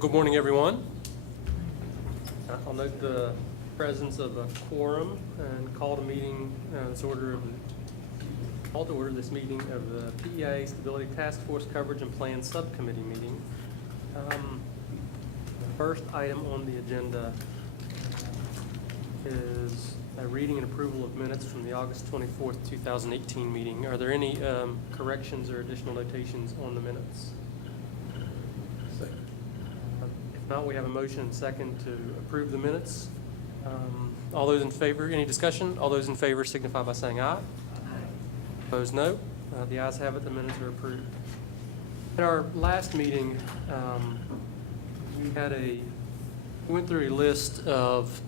Well, good morning, everyone. I'll note the presence of a quorum and call to meeting, call to order this meeting of the PEA Stability Task Force Coverage and Plan Subcommittee meeting. The first item on the agenda is a reading and approval of minutes from the August 24th, 2018 meeting. Are there any corrections or additional notations on the minutes? If not, we have a motion and second to approve the minutes. All those in favor, any discussion? All those in favor signify by saying aye. Aye. Opposed, no. The ayes have it, the minutes are approved. At our last meeting, we went through a list of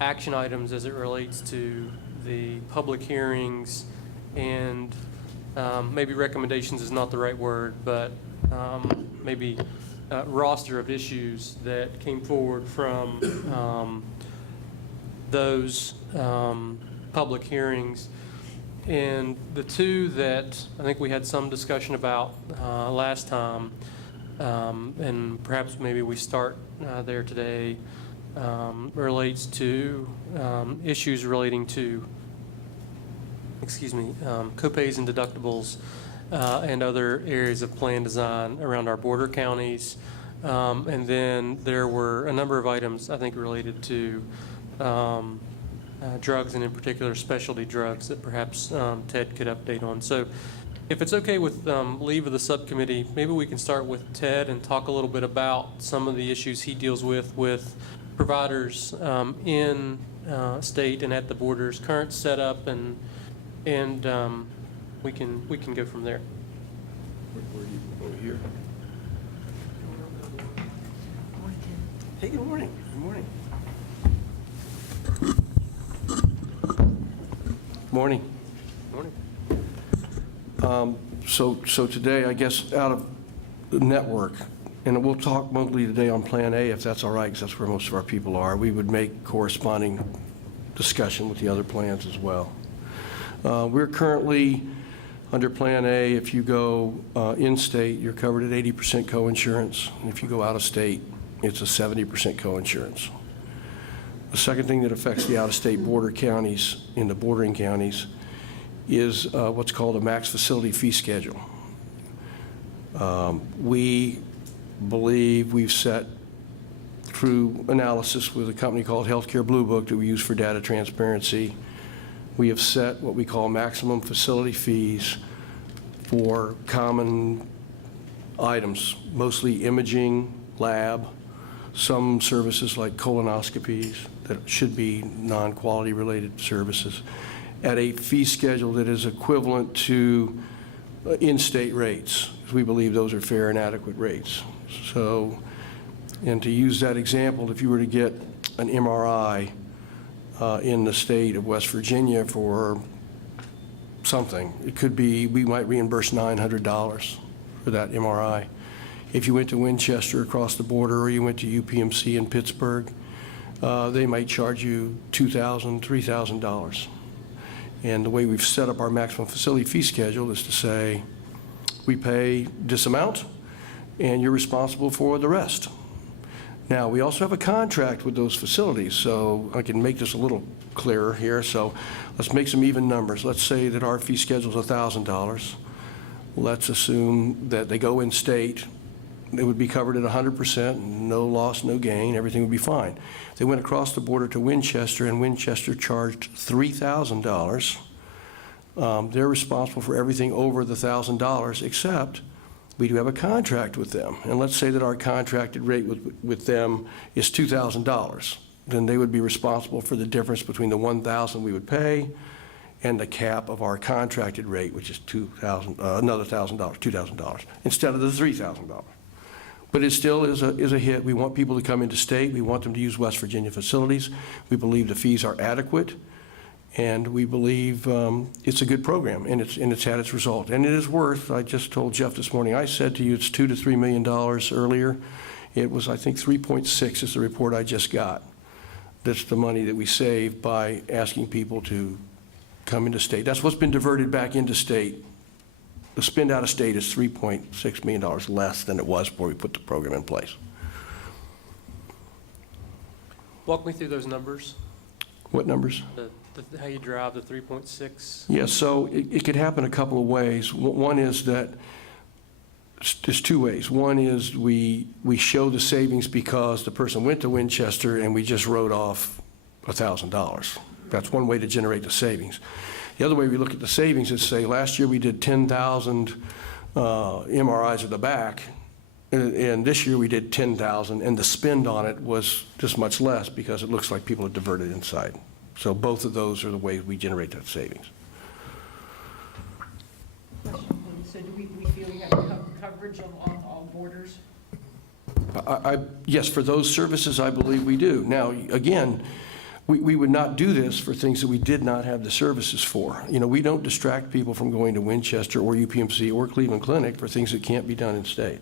action items as it relates to the public hearings, and maybe recommendations is not the right word, but maybe roster of issues that came forward from those public hearings. And the two that I think we had some discussion about last time, and perhaps maybe we start there today, relates to issues relating to, copays and deductibles and other areas of plan design around our border counties. And then there were a number of items, I think, related to drugs, and in particular specialty drugs, that perhaps Ted could update on. So if it's okay with leave of the subcommittee, maybe we can start with Ted and talk a little bit about some of the issues he deals with providers in state and at the borders, current setup, and we can go from there. Where do you go here? Hey, good morning. Good morning. Morning. Morning. So today, I guess, out of the network, and we'll talk mostly today on Plan A, if that's all right, because that's where most of our people are. We would make corresponding discussion with the other plans as well. We're currently under Plan A. If you go in-state, you're covered at 80% co-insurance. And if you go out of state, it's a 70% co-insurance. The second thing that affects the out-of-state border counties, in the bordering counties, is what's called a max facility fee schedule. We believe we've set, through analysis with a company called Healthcare Blue Book that we use for data transparency, we have set what we call maximum facility fees for common items, mostly imaging, lab, some services like colonoscopies that should be non-quality related services, at a fee schedule that is equivalent to in-state rates. We believe those are fair and adequate rates. So, and to use that example, if you were to get an MRI in the state of West Virginia for something, it could be, we might reimburse $900 for that MRI. If you went to Winchester across the border, or you went to UPMC in Pittsburgh, they might charge you $2,000, $3,000. And the way we've set up our maximum facility fee schedule is to say, we pay this amount, and you're responsible for the rest. Now, we also have a contract with those facilities, so I can make this a little clearer here. So let's make some even numbers. Let's say that our fee schedule is $1,000. Let's assume that they go in-state. They would be covered at 100%, no loss, no gain, everything would be fine. They went across the border to Winchester, and Winchester charged $3,000. They're responsible for everything over the $1,000, except we do have a contract with them. And let's say that our contracted rate with them is $2,000. Then they would be responsible for the difference between the $1,000 we would pay and the cap of our contracted rate, which is another $1,000, $2,000, instead of the $3,000. But it still is a hit. We want people to come into state. We want them to use West Virginia facilities. We believe the fees are adequate, and we believe it's a good program, and it's had its result. And it is worth, I just told Jeff this morning, I said to you it's $2 to $3 million earlier. It was, I think, 3.6 is the report I just got. That's the money that we save by asking people to come into state. That's what's been diverted back into state. The spend out of state is $3.6 million less than it was before we put the program in place. Walk me through those numbers, What numbers? how you drive the 3.6. Yeah, so it could happen a couple of ways. One is that, there's two ways. One is we show the savings because the person went to Winchester and we just wrote off $1,000. That's one way to generate the savings. The other way we look at the savings is say, last year we did 10,000 MRIs at the back, and this year we did 10,000, and the spend on it was just much less because it looks like people are diverted inside. So both of those are the ways we generate that savings. So do we feel we have coverage on all borders? Yes, for those services, I believe we do. Now, again, we would not do this for things that we did not have the services for. You know, we don't distract people from going to Winchester or UPMC or Cleveland Clinic for things that can't be done in state.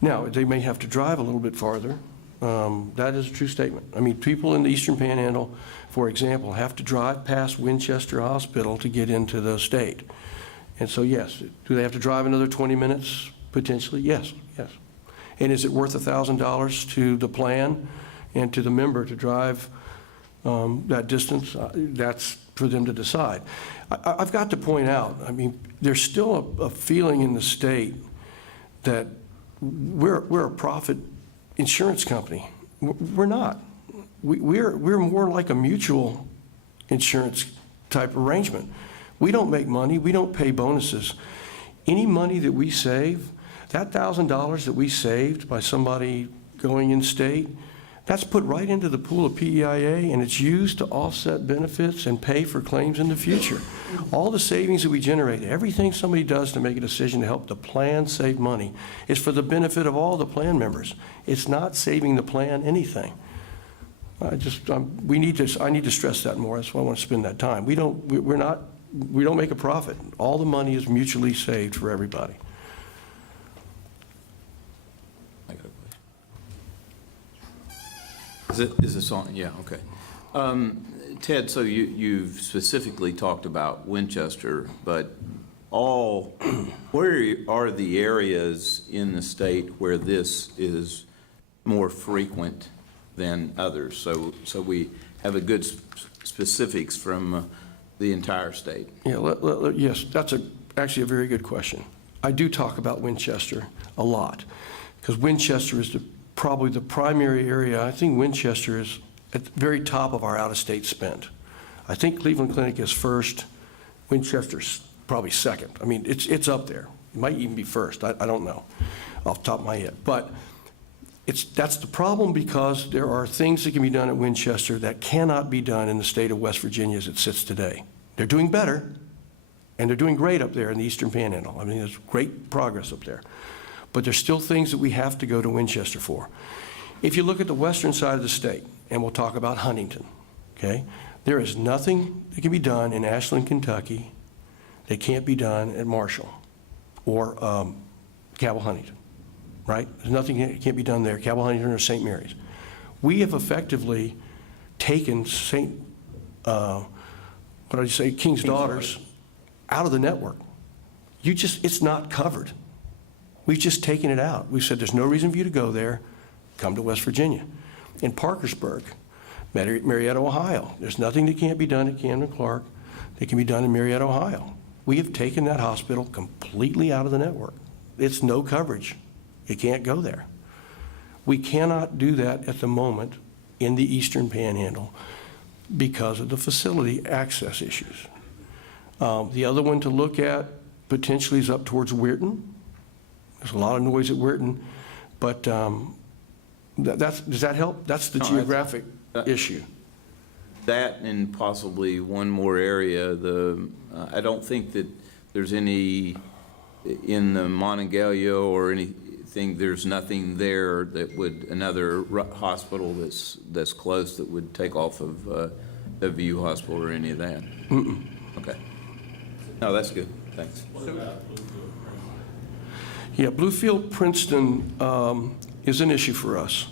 Now, they may have to drive a little bit farther. That is a true statement. I mean, people in the Eastern Panhandle, for example, have to drive past Winchester Hospital to get into the state. And so, yes, do they have to drive another 20 minutes potentially? Yes, yes. And is it worth $1,000 to the plan and to the member to drive that distance? That's for them to decide. I've got to point out, I mean, there's still a feeling in the state that we're a profit insurance company. We're not. We're more like a mutual insurance type arrangement. We don't make money. We don't pay bonuses. Any money that we save, that $1,000 that we saved by somebody going in state, that's put right into the pool of PEIA, and it's used to offset benefits and pay for claims in the future. All the savings that we generate, everything somebody does to make a decision to help the plan save money is for the benefit of all the plan members. It's not saving the plan anything. I need to stress that more. That's why I want to spend that time. We don't make a profit. All the money is mutually saved for everybody. I got a question. Is this on? Yeah, okay. Ted, so you've specifically talked about Winchester, but where are the areas in the state where this is more frequent than others? So we have a good specifics from the entire state. Yeah, yes, that's actually a very good question. I do talk about Winchester a lot because Winchester is probably the primary area. I think Winchester is at the very top of our out-of-state spend. I think Cleveland Clinic is first, Winchester's probably second. I mean, it's up there. It might even be first. I don't know off the top of my head. But that's the problem because there are things that can be done at Winchester that cannot be done in the state of West Virginia as it sits today. They're doing better, and they're doing great up there in the Eastern Panhandle. I mean, there's great progress up there. But there's still things that we have to go to Winchester for. If you look at the western side of the state, and we'll talk about Huntington, okay? There is nothing that can be done in Ashland, Kentucky that can't be done at Marshall or Cabell Huntington, right? There's nothing that can't be done there, Cabell Huntington or St. Mary's. We have effectively taken King's Daughters out of the network. It's not covered. We've just taken it out. We've said there's no reason for you to go there. Come to West Virginia. In Parkersburg, Marietta, Ohio, there's nothing that can't be done at Camden Clark that can be done in Marietta, Ohio. We have taken that hospital completely out of the network. It's no coverage. You can't go there. We cannot do that at the moment in the Eastern Panhandle because of the facility access issues. The other one to look at potentially is up towards Weirton. There's a lot of noise at Weirton, but does that help? That's the geographic issue. That and possibly one more area. I don't think that there's any in the Monongalia or anything. There's nothing there that would another hospital that's close that would take off of WVU Hospital or any of that. Okay. No, that's good. Thanks. Yeah, Bluefield Princeton is an issue for us.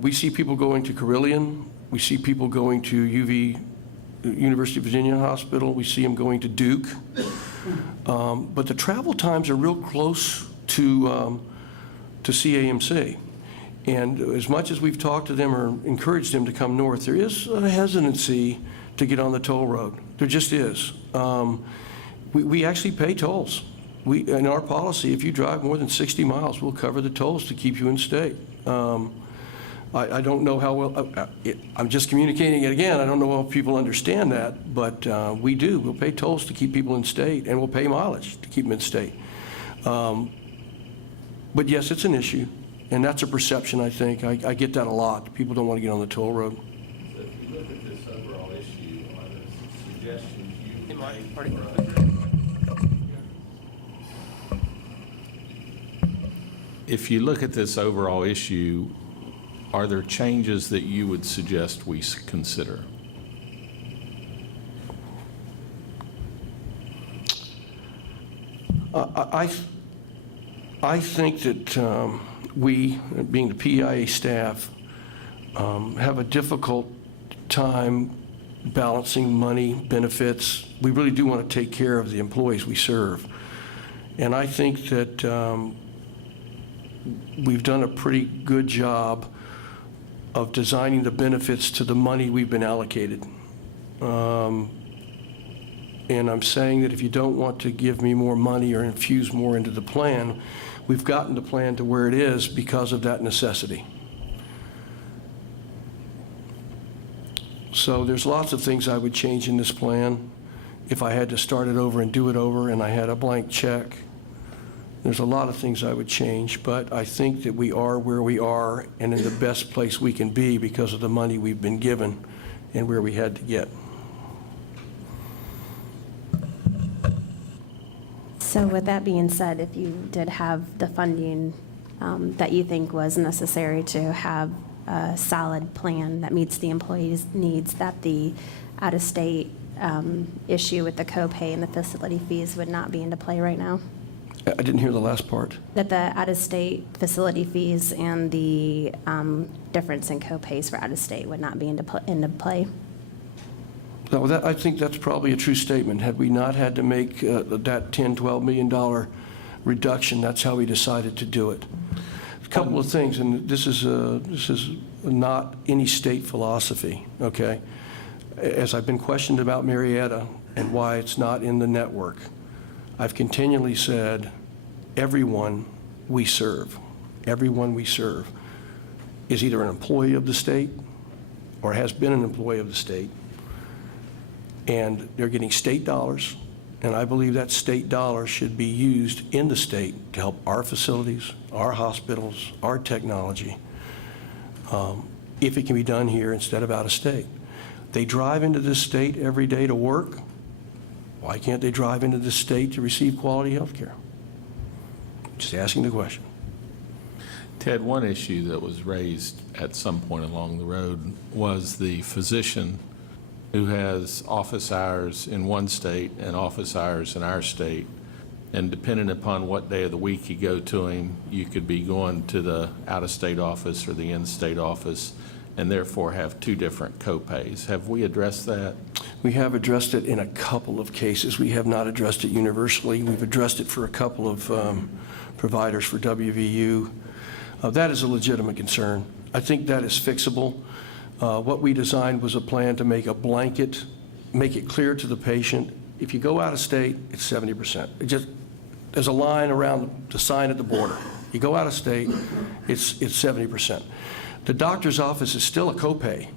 We see people going to Carilion. We see people going to University of Virginia Hospital. We see them going to Duke. But the travel times are real close to CAMC. And as much as we've talked to them or encouraged them to come north, there is a hesitancy to get on the toll road. There just is. We actually pay tolls. In our policy, if you drive more than 60 miles, we'll cover the tolls to keep you in state. I don't know how well, I'm just communicating it again. I don't know how people understand that, but we do. We'll pay tolls to keep people in state, and we'll pay mileage to keep them in state. But yes, it's an issue, and that's a perception, I think. I get that a lot. People don't want to get on the toll road. So if you look at this overall issue, are there some suggestions you would make Pardon? for us? If you look at this overall issue, are there changes that you would suggest we consider? I think that we, being the PEIA staff, have a difficult time balancing money, benefits. We really do want to take care of the employees we serve. And I think that we've done a pretty good job of designing the benefits to the money we've been allocated. And I'm saying that if you don't want to give me more money or infuse more into the plan, we've gotten the plan to where it is because of that necessity. So there's lots of things I would change in this plan if I had to start it over and do it over and I had a blank check. There's a lot of things I would change, but I think that we are where we are and in the best place we can be because of the money we've been given and where we had to get. So with that being said, if you did have the funding that you think was necessary to have a solid plan that meets the employees' needs, that the out-of-state issue with the copay and the facility fees would not be into play right now? I didn't hear the last part. That the out-of-state facility fees and the difference in copays for out-of-state would not be into play? No, I think that's probably a true statement. Had we not had to make that $10, $12 million reduction, that's how we decided to do it. A couple of things, and this is not any state philosophy, okay? As I've been questioned about Marietta and why it's not in the network, I've continually said, everyone we serve is either an employee of the state or has been an employee of the state, and they're getting state dollars, and I believe that state dollars should be used in the state to help our facilities, our hospitals, our technology, if it can be done here instead of out of state. They drive into this state every day to work. Why can't they drive into this state to receive quality health care? Just asking the question. Ted, one issue that was raised at some point along the road was the physician who has office hours in one state and office hours in our state. And depending upon what day of the week you go to him, you could be going to the out-of-state office or the in-state office and therefore have two different copays. Have we addressed that? We have addressed it in a couple of cases. We have not addressed it universally. We've addressed it for a couple of providers for WVU. That is a legitimate concern. I think that is fixable. What we designed was a plan to make a blanket, make it clear to the patient, if you go out of state, it's 70%. There's a line around the sign at the border. You go out of state, it's 70%. The doctor's office is still a copay.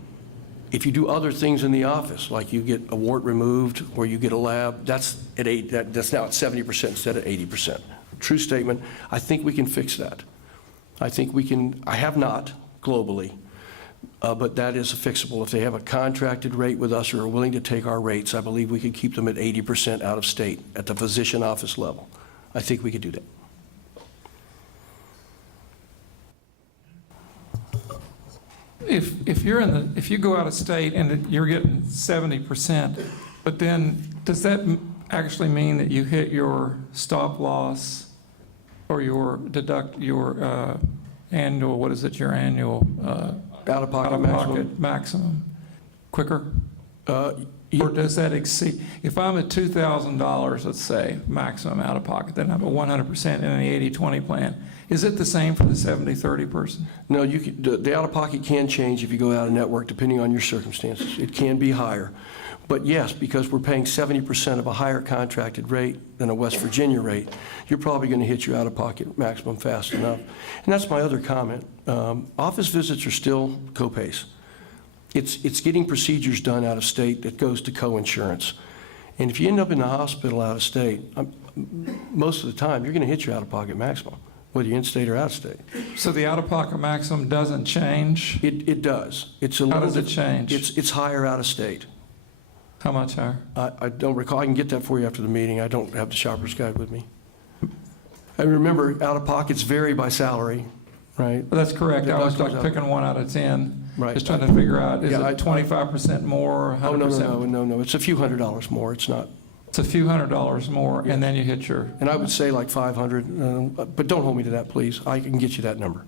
If you do other things in the office, like you get a wart removed or you get a lab, that's now at 70% instead of 80%. True statement. I think we can fix that. I think we can. I have not globally, but that is fixable. If they have a contracted rate with us or are willing to take our rates, I believe we could keep them at 80% out of state at the physician office level. I think we could do that. If you go out of state and you're getting 70%, but then does that actually mean that you hit your stop loss or your annual, what is it, your annual Out-of-pocket maximum. maximum quicker? Or does that exceed, if I'm at $2,000, let's say, maximum out of pocket, then I'm at 100% in an 80/20 plan, is it the same for the 70/30 person? No, the out-of-pocket can change if you go out of network, depending on your circumstances. It can be higher. But yes, because we're paying 70% of a higher contracted rate than a West Virginia rate, you're probably going to hit your out-of-pocket maximum fast enough. And that's my other comment. Office visits are still co-pays. It's getting procedures done out of state that goes to co-insurance. And if you end up in the hospital out of state, most of the time, you're going to hit your out-of-pocket maximum, whether you're in state or out of state. So the out-of-pocket maximum doesn't change? It does. It's a How little does it bit- change? It's higher out of state. How much higher? I don't recall. I can get that for you after the meeting. I don't have the shopper's guide with me. And remember, out-of-pockets vary by salary, right? Well, that's correct. I was like Right. picking 1 out of 10. Right. Just trying to figure out, is Yeah, it 25% more, Oh, 100%? no. It's a few $100s more. It's not. It's a few $100s more, and then you hit your, And I would say like 500, but don't hold me to that, please. I can get you that number.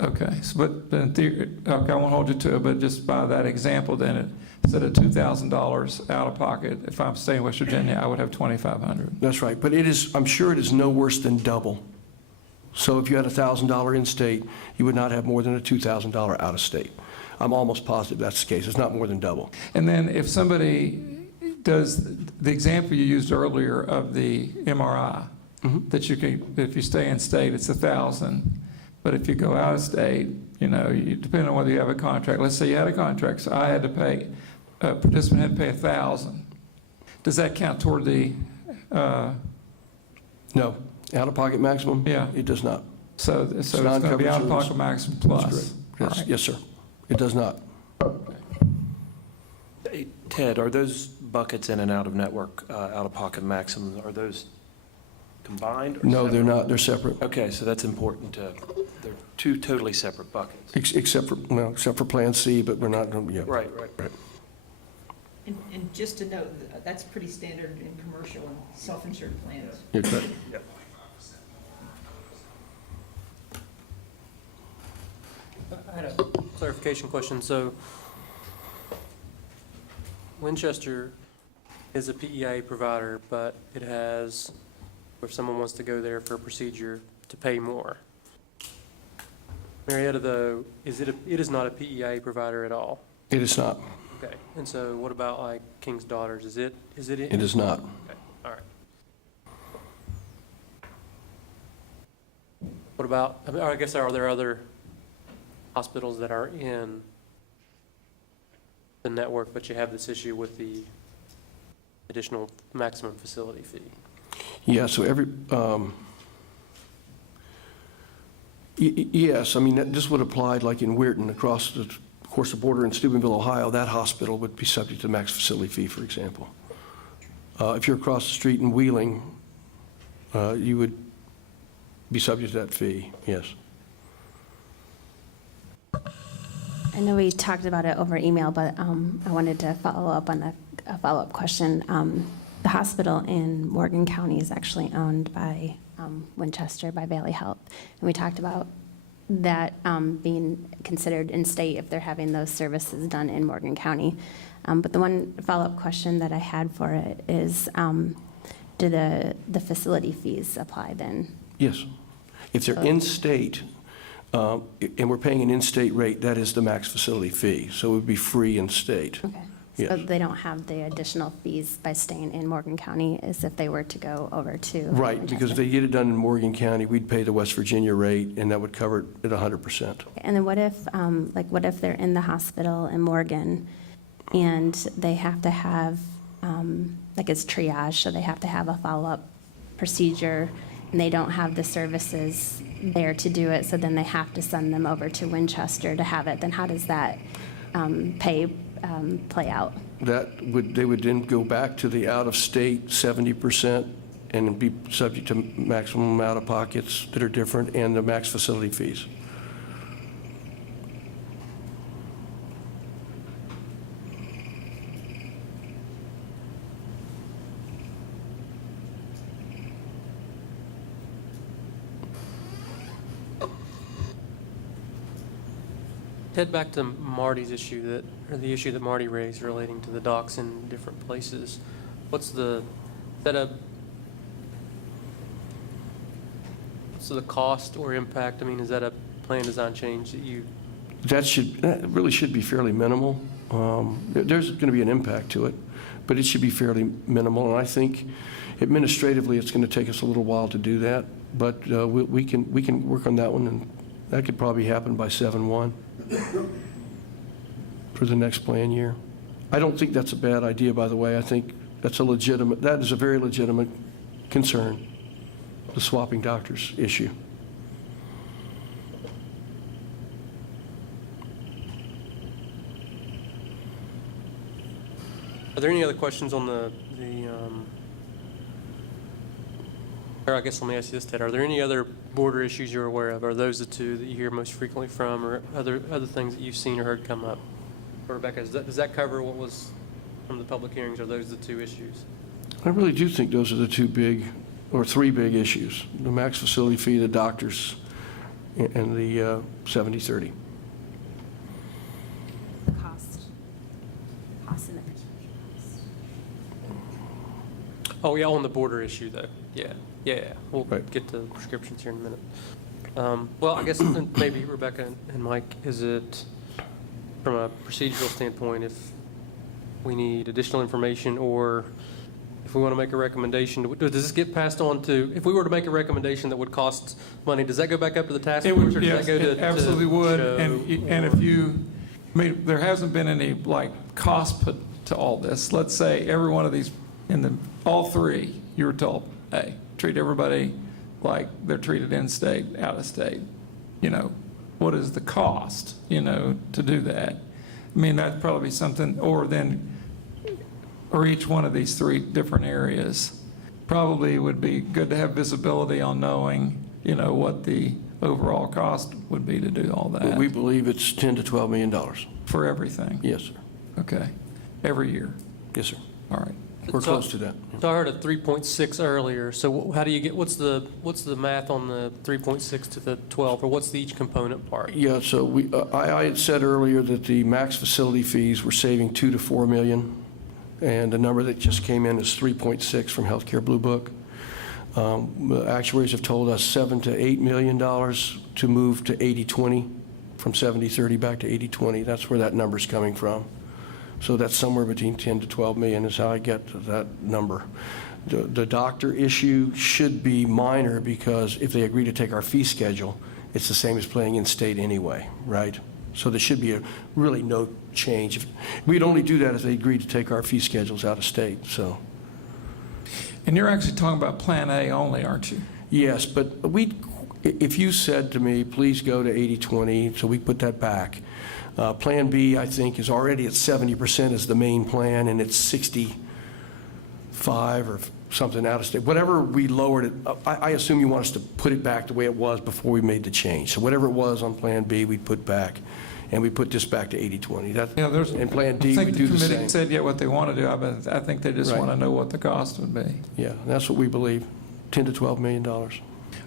okay. But in theory, okay, I won't hold you to it, but just by that example, then instead of $2,000 out of pocket, if I'm staying in West Virginia, I would have 2,500. That's right. But I'm sure it is no worse than double. So if you had a $1,000 in-state, you would not have more than a $2,000 out-of-state. I'm almost positive that's the case. It's not more than double. And then if somebody does, the example you used earlier of the MRI, that you can, if you stay in state, it's 1,000. But if you go out of state, depending on whether you have a contract, let's say you had a contract, so I had to pay, a participant had to pay 1,000. Does that count toward the, No. Out-of-pocket maximum? Yeah. It does not. so it's going to non-covered be out of service. pocket maximum That's plus? correct. All Yes, right. yes, sir. It does not. Hey, Ted, are those buckets in and out of network, out-of-pocket maximums, are those combined? or No, they're separate? not. They're separate. Okay, so that's important to, they're two totally separate buckets. Except for Plan C, but we're not, yeah. Right. And just to note, that's pretty standard in commercial and self-insured plans. You're correct. I had a clarification question. So Winchester is a PEA provider, but it has, if someone wants to go there for a procedure, to pay more. Marietta, though, it is not a PEA provider at all. It is not. Okay. And so what about like King's Daughters? Is it? It is not. Okay, all right. What about, I guess, are there other hospitals that are in the network, but you have this issue with the additional maximum facility fee? Yeah, so yes, I mean, this would apply like in Weirton across the, of course, the border in Steubenville, Ohio, that hospital would be subject to max facility fee, for example. If you're across the street in Wheeling, you would be subject to that fee, yes. I know we talked about it over email, but I wanted to follow up on a follow-up question. The hospital in Morgan County is actually owned by Winchester, by Valley Health. And we talked about that being considered in-state if they're having those services done in Morgan County. But the one follow-up question that I had for it is, do the facility fees apply then? Yes. If they're in-state, and we're paying an in-state rate, that is the max facility fee. So it would be free in-state. Okay. Yes. So they don't have the additional fees by staying in Morgan County as if they were to go over to Right, because if Winchester? they get it done in Morgan County, we'd pay the West Virginia rate, and that would cover it at 100%. And then what if they're in the hospital in Morgan and they have to have, like it's triage, so they have to have a follow-up procedure and they don't have the services there to do it, so then they have to send them over to Winchester to have it, then how does that play out? They would then go back to the out-of-state 70% and be subject to maximum out-of-pockets that are different and the max facility fees. Ted, back to Marty's issue or the issue that Marty raised relating to the docks in different places. What's the cost or impact? I mean, is that a plan design change that you? That really should be fairly minimal. There's going to be an impact to it, but it should be fairly minimal. And I think administratively, it's going to take us a little while to do that, but we can work on that one, and that could probably happen by 7/1 for the next plan year. I don't think that's a bad idea, by the way. I think that is a very legitimate concern, the swapping doctors issue. Are there any other questions on or I guess let me ask you this, Ted. Are there any other border issues you're aware of? Are those the two that you hear most frequently from, or other things that you've seen or heard come up? Or Rebecca, does that cover what was from the public hearings? Are those the two issues? I really do think those are the three big issues: the max facility fee, the doctors, and the 70/30. Cost and the prescription cost. Oh, yeah, on the border issue, though. Yeah. We'll Right. get to prescriptions here in a minute. Well, I guess maybe Rebecca and Mike, is it, from a procedural standpoint, if we need additional information or if we want to make a recommendation, does this get passed on to, if we were to make a recommendation that would cost money, does that go back up to the task It force? would, Or does yes, that go it to absolutely would. Joe? And if you, I mean, there hasn't been any cost put to all this. Let's say every one of these, all three, you were told, hey, treat everybody like they're treated in state, out of state. What is the cost, to do that? I mean, that'd probably be something, or each one of these three different areas, probably would be good to have visibility on knowing, what the overall cost would be to do all that. We believe it's $10 to $12 million. For everything? Yes, sir. Okay. Every year? Yes, sir. All right. We're close to that. So I heard a 3.6 earlier. So how do you get, what's the math on the 3.6 to the 12, or what's the each component part? Yeah, so I had said earlier that the max facility fees were saving $2 to $4 million, and the number that just came in is 3.6 from Healthcare Blue Book. The actuaries have told us $7 to $8 million to move to 80/20, from 70/30 back to 80/20. That's where that number's coming from. So that's somewhere between 10 to 12 million is how I get to that number. The doctor issue should be minor, because if they agree to take our fee schedule, it's the same as playing in state anyway, right? So there should be really no change. We'd only do that if they agreed to take our fee schedules out of state, so. And you're actually talking about Plan A only, aren't you? Yes, but if you said to me, please go to 80/20, so we put that back. Plan B, I think, is already at 70% as the main plan, and it's 65 or something out of state. Whatever we lowered it, I assume you want us to put it back the way it was before we made the change. So whatever it was on Plan B, we'd put back, and we put this back to 80/20. And Plan D, we do the I think the committee same. said yet what they want to do, but I think they just Right. want to know what the cost would be. Yeah, that's what we believe, $10 to $12 million.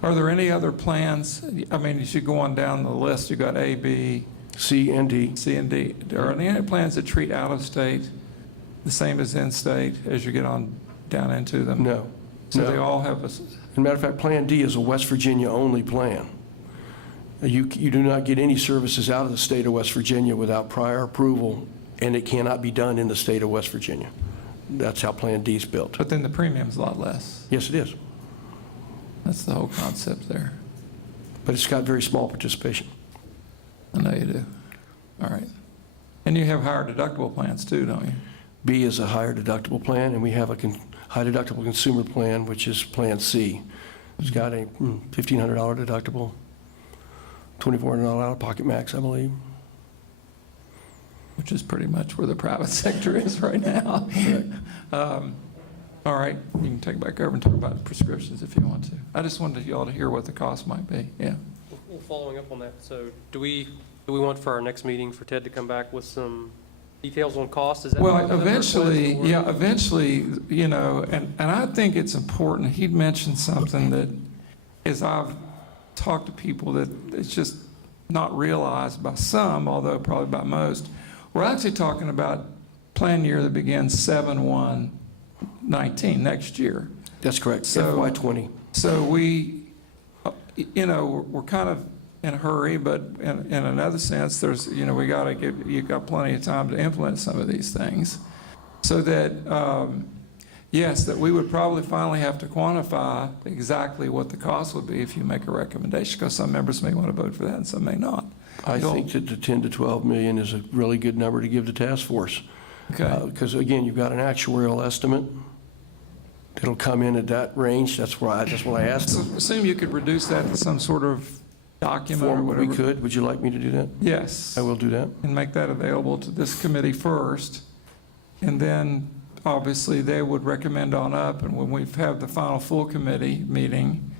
Are there any other plans? I mean, you should go on down the list. You got A, B, C and D. C, and D. Are there any plans that treat out of state the same as in state as you get on down into them? No. So no. they all have a, As a matter of fact, Plan D is a West Virginia-only plan. You do not get any services out of the state of West Virginia without prior approval, and it cannot be done in the state of West Virginia. That's how Plan D is built. but then the premium's a lot less. Yes, it is, That's the whole concept there. but it's got very small participation. I know you do. All right. And you have higher deductible plans too, don't you? B is a higher deductible plan, and we have a high deductible consumer plan, which is Plan C. It's got a $1,500 deductible, $2,400 out-of-pocket max, I believe. Which is pretty much where the private sector is right now. All right, you can take it back over and talk about prescriptions if you want to. I just wanted you all to hear what the cost might be, yeah. Well, following up on that, so do we want for our next meeting for Ted to come back with some details on cost? Is that Well, is that the request, eventually, or- yeah, eventually, and I think it's important, he'd mentioned something that, as I've talked to people, that it's just, not realized by some, although probably by most, we're actually talking about plan year that begins 7/1/19, next year. That's correct, So- FY '20. So we, we're kind of in a hurry, but in another sense, there's, we got to give, you've got plenty of time to implement some of these things. So that, yes, that we would probably finally have to quantify exactly what the cost would be if you make a recommendation, because some members may want to vote for that and some may not. I You don't- think that the 10 to 12 million is a really good number to give the task force. Okay, Because again, you've got an actuarial estimate that'll come in at that range. That's what I asked so them. assume you could reduce that to some sort of document or Form, whatever. we could. Would you like me to do that? Yes. I will do that. And make that available to this committee first. And then, obviously, they would recommend on up, and when we have the final full committee meeting,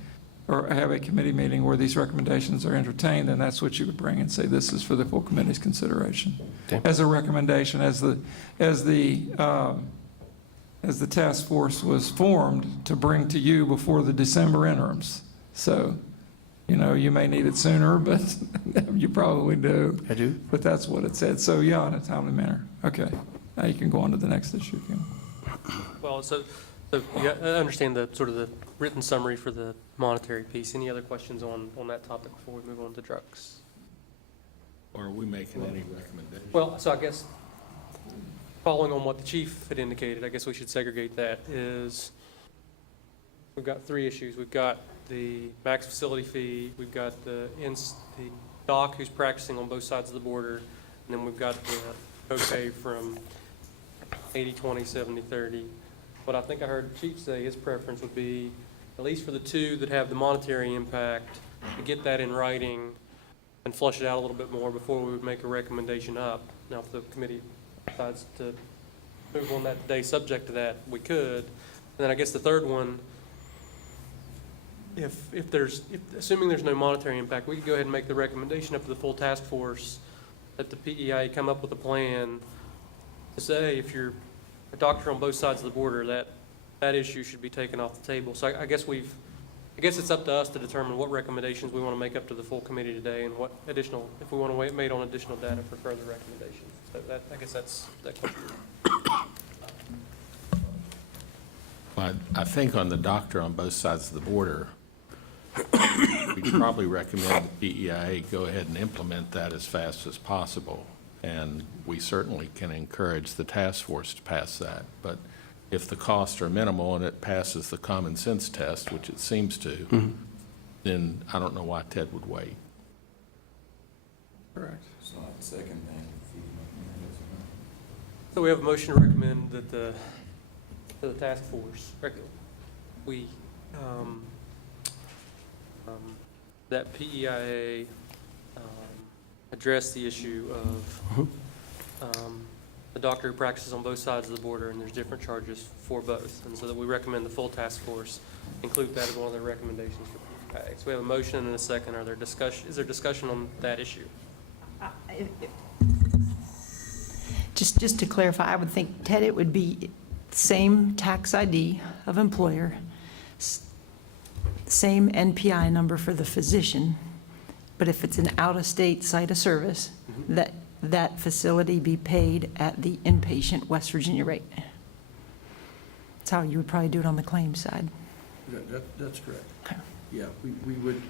or have a committee meeting where these recommendations are entertained, then that's what you would bring and say, this is for the full committee's consideration. Okay. As a recommendation, as the task force was formed to bring to you before the December interims. So, you may need it sooner, but you probably do. I do. But that's what it said. So, yeah, in a timely manner. Okay. Now you can go on to the next issue. if you want. Well, so you understand the sort of the written summary for the monetary piece. Any other questions on that topic before we move on to drugs? Or are we making any recommendations? Well, so I guess, following on what the chief had indicated, I guess we should segregate that, is we've got three issues. We've got the max facility fee, we've got the doc who's practicing on both sides of the border, and then we've got the copay from 80/20, 70/30. What I think I heard the chief say his preference would be, at least for the two that have the monetary impact, to get that in writing and flush it out a little bit more before we would make a recommendation up. Now, if the committee decides to move on that today, subject to that, we could. And then I guess the third one, assuming there's no monetary impact, we could go ahead and make the recommendation up to the full task force that the PEI come up with a plan to say if you're a doctor on both sides of the border, that issue should be taken off the table. So I guess it's up to us to determine what recommendations we want to make up to the full committee today and what additional, if we want to wait on additional data for further recommendations. So I guess that's that question. I think on the doctor on both sides of the border, we'd probably recommend the PEIA go ahead and implement that as fast as possible. And we certainly can encourage the task force to pass that. But if the costs are minimal and it passes the common sense test, which it seems to, then I don't know why Ted would wait. Correct. So we have a motion to recommend that to the task force, that PEIA address the issue of the doctor who practices on both sides of the border, and there's different charges for both. And so that we recommend the full task force include that as one of their recommendations for PEIA. So we have a motion and a second. Is there discussion on that issue? Just to clarify, I would think, Ted, it would be same tax ID of employer, same NPI number for the physician, but if it's an out-of-state site of service, that facility be paid at the inpatient West Virginia rate. That's how you would probably do it on the claims side. That's correct. Okay. Yeah, we would,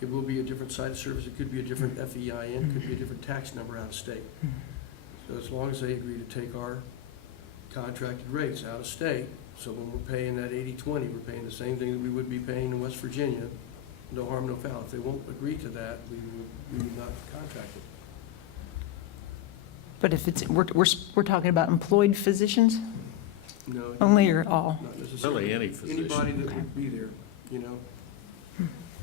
it will be a different site of service. It could be a different FEIN, it could be a different tax number out of state. So as long as they agree to take our contracted rates out of state, so when we're paying that 80/20, we're paying the same thing that we would be paying in West Virginia, no harm, no foul. If they won't agree to that, we would not contract it. But if it's, we're talking about employed physicians No, only or all? not necessarily. Really, any physician. Anybody that would be there, you know?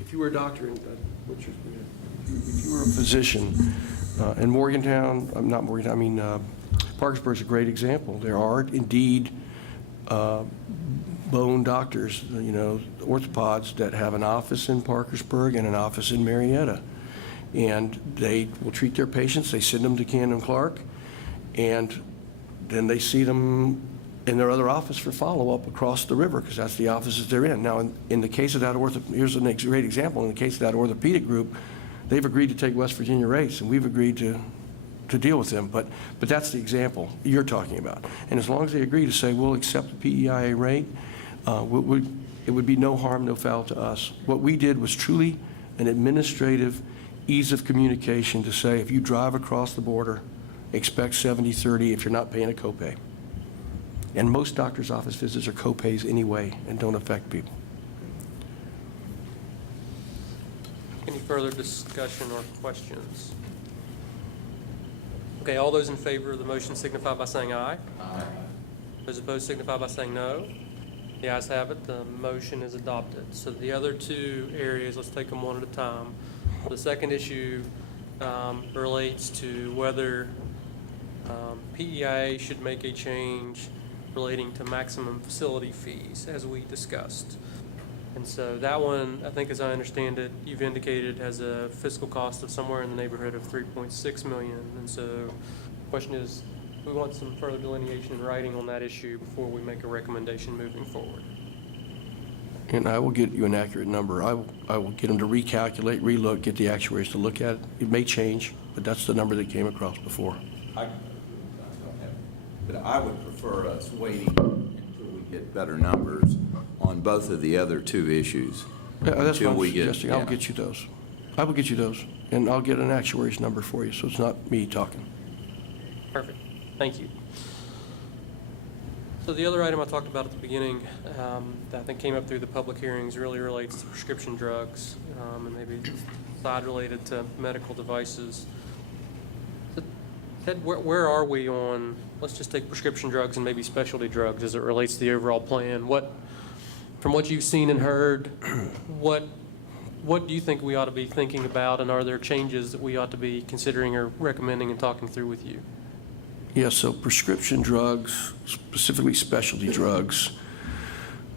If you were a doctor, if you were a physician in Morgantown, not Morgantown, I mean, Parkersburg's a great example. There are indeed bone doctors, orthopods that have an office in Parkersburg and an office in Marietta. And they will treat their patients, they send them to Camden Clark, and then they see them in their other office for follow-up across the river, because that's the offices they're in. Now, in the case of that here's a great example. In the case of that orthopedic group, They've agreed to take West Virginia rates, and we've agreed to deal with them. But that's the example you're talking about. And as long as they agree to say, we'll accept the PEIA rate, it would be no harm, no foul to us. What we did was truly an administrative ease of communication to say, if you drive across the border, expect 70/30 if you're not paying a copay. And most doctor's office visits are copays anyway and don't affect people. Any further discussion or questions? Okay, all those in favor of the motion signify by saying aye. Aye. Those opposed signify by saying no. The ayes have it, the motion is adopted. So the other two areas, let's take them one at a time. The second issue relates to whether PEIA should make a change relating to maximum facility fees, as we discussed. And so that one, I think as I understand it, you've indicated has a fiscal cost of somewhere in the neighborhood of $3.6 million. And so the question is, we want some further delineation in writing on that issue before we make a recommendation moving forward. And I will get you an accurate number. I will get them to recalculate, relook, get the actuaries to look at it. It may change, but that's the number that came across before. But I would prefer us waiting until we get better numbers on both of the other two issues. Yeah, that's until what I'm we get- suggesting. I'll yeah. get you those. I will get you those, and I'll get an actuary's number for you, so it's not me talking. Perfect. Thank you. So the other item I talked about at the beginning that I think came up through the public hearings really relates to prescription drugs and maybe side related to medical devices. So, Ted, where are we on, let's just take prescription drugs and maybe specialty drugs as it relates to the overall plan? From what you've seen and heard, what do you think we ought to be thinking about, and are there changes that we ought to be considering or recommending and talking through with you? Yeah, so prescription drugs, specifically specialty drugs,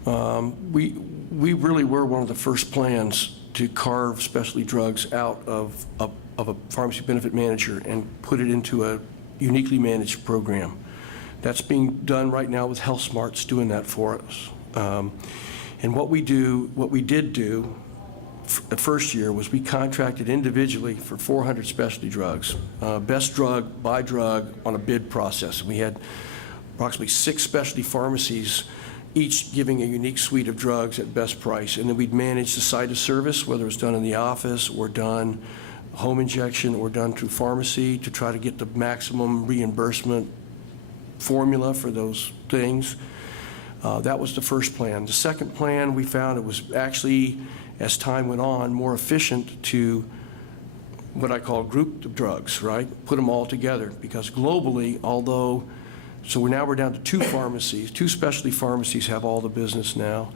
we really were one of the first plans to carve specialty drugs out of a pharmacy benefit manager and put it into a uniquely managed program. That's being done right now with Health Smart's doing that for us. And what we did do the first year was we contracted individually for 400 specialty drugs, best drug by drug on a bid process. We had approximately 6 specialty pharmacies, each giving a unique suite of drugs at best price. And then we'd manage the site of service, whether it was done in the office or done home injection or done through pharmacy, to try to get the maximum reimbursement formula for those things. That was the first plan. The second plan, we found it was actually, as time went on, more efficient to what I call group the drugs, right? Put them all together, because globally, although, so we're down to 2 pharmacies, 2 specialty pharmacies have all the business now.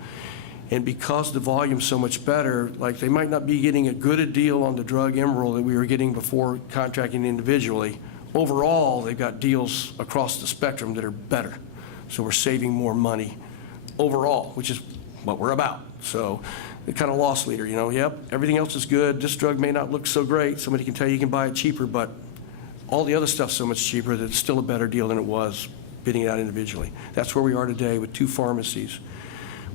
And because the volume's so much better, like they might not be getting as good a deal on the drug Emerald that we were getting before contracting individually. Overall, they've got deals across the spectrum that are better. So we're saving more money overall, which is what we're about. So the kind of loss leader, yep, everything else is good. This drug may not look so great. Somebody can tell you can buy it cheaper, but all the other stuff's so much cheaper that it's still a better deal than it was bidding it out individually. That's where we are today with 2 pharmacies.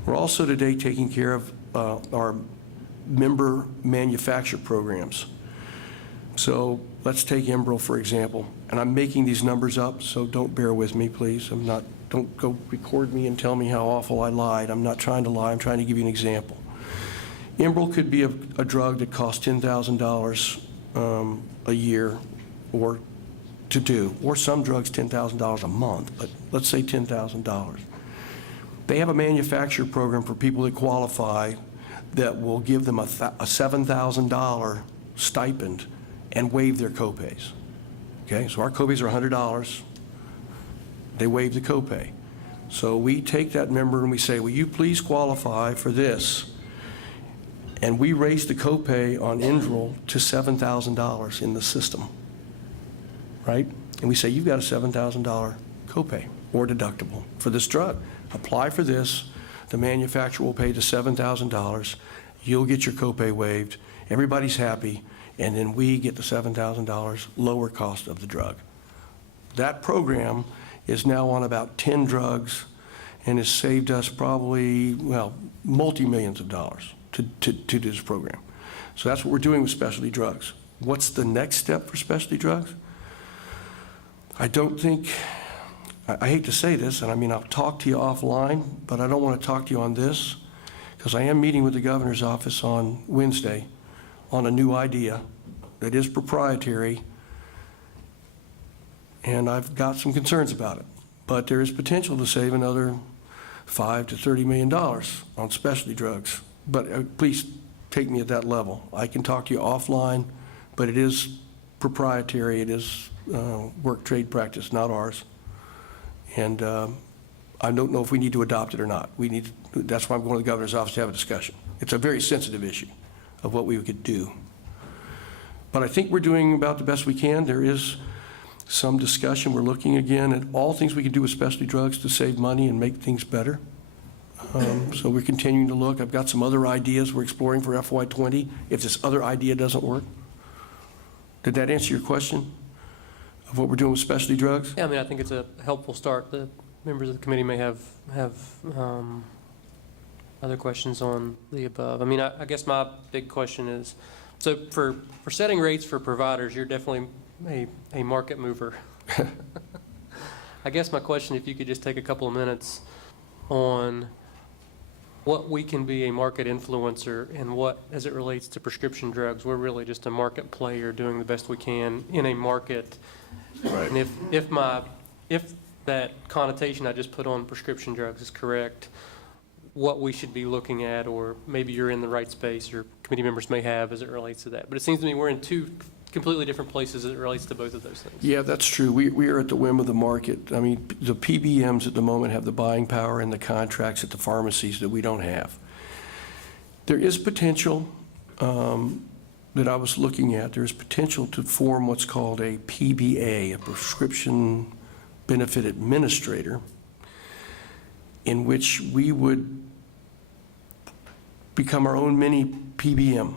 We're also today taking care of our member manufacturer programs. So let's take Enbrel, for example. And I'm making these numbers up, so don't bear with me, please. Don't go record me and tell me how awful I lied. I'm not trying to lie. I'm trying to give you an example. Enbrel could be a drug that costs $10,000 a year or some drugs $10,000 a month, but let's say $10,000. They have a manufacturer program for people that qualify that will give them a $7,000 stipend and waive their copays. Okay, so our copays are $100. They waive the copay. So we take that member and we say, will you please qualify for this? And we raise the copay on Enbrel to $7,000 in the system, right? And we say, you've got a $7,000 copay or deductible for this drug. Apply for this. The manufacturer will pay the $7,000. You'll get your copay waived. Everybody's happy. And then we get the $7,000 lower cost of the drug. That program is now on about 10 drugs and has saved us probably, multi-millions of dollars to do this program. So that's what we're doing with specialty drugs. What's the next step for specialty drugs? I don't think, I hate to say this, and I mean, I'll talk to you offline, but I don't want to talk to you on this, because I am meeting with the governor's office on Wednesday on a new idea that is proprietary, and I've got some concerns about it. But there is potential to save another $5 to $30 million on specialty drugs. But please take me at that level. I can talk to you offline, but it is proprietary. It is work trade practice, not ours. And I don't know if we need to adopt it or not. That's why I'm going to the governor's office to have a discussion. It's a very sensitive issue of what we could do. But I think we're doing about the best we can. There is some discussion. We're looking again at all things we can do with specialty drugs to save money and make things better. So we're continuing to look. I've got some other ideas we're exploring for FY20 if this other idea doesn't work. Did that answer your question of what we're doing with specialty drugs? Yeah, I mean, I think it's a helpful start. The members of the committee may have other questions on the above. I mean, I guess my big question is, so for setting rates for providers, you're definitely a market mover. I guess my question, if you could just take a couple of minutes on what we can be a market influencer and what, as it relates to prescription drugs, we're really just a market player doing the best we can in a market. Right. And if that connotation I just put on prescription drugs is correct, what we should be looking at, or maybe you're in the right space, or committee members may have as it relates to that. But it seems to me we're in two completely different places as it relates to both of those things. Yeah, that's true. We are at the whim of the market. I mean, the PBMs at the moment have the buying power and the contracts at the pharmacies that we don't have. There is potential that I was looking at. There's potential to form what's called a PBA, a prescription benefit administrator, in which we would become our own mini PBM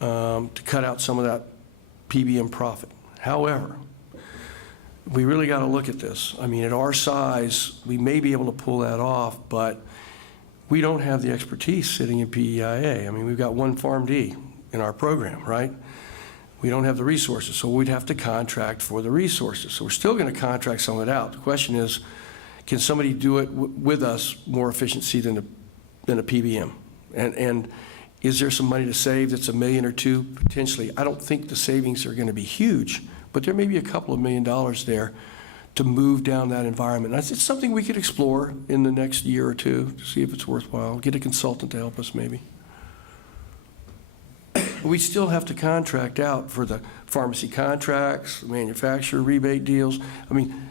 to cut out some of that PBM profit. However, we really got to look at this. I mean, at our size, we may be able to pull that off, but we don't have the expertise sitting in PEIA. I mean, we've got one PharmD in our program, right? We don't have the resources, so we'd have to contract for the resources. So we're still going to contract some of it out. The question is, can somebody do it with us more efficiency than a PBM? And is there some money to save that's $1 million or $2 million? Potentially. I don't think the savings are going to be huge, but there may be a couple of $1 million there to move down that environment. And it's something we could explore in the next year or two to see if it's worthwhile. Get a consultant to help us maybe. We still have to contract out for the pharmacy contracts, manufacturer rebate deals. I mean,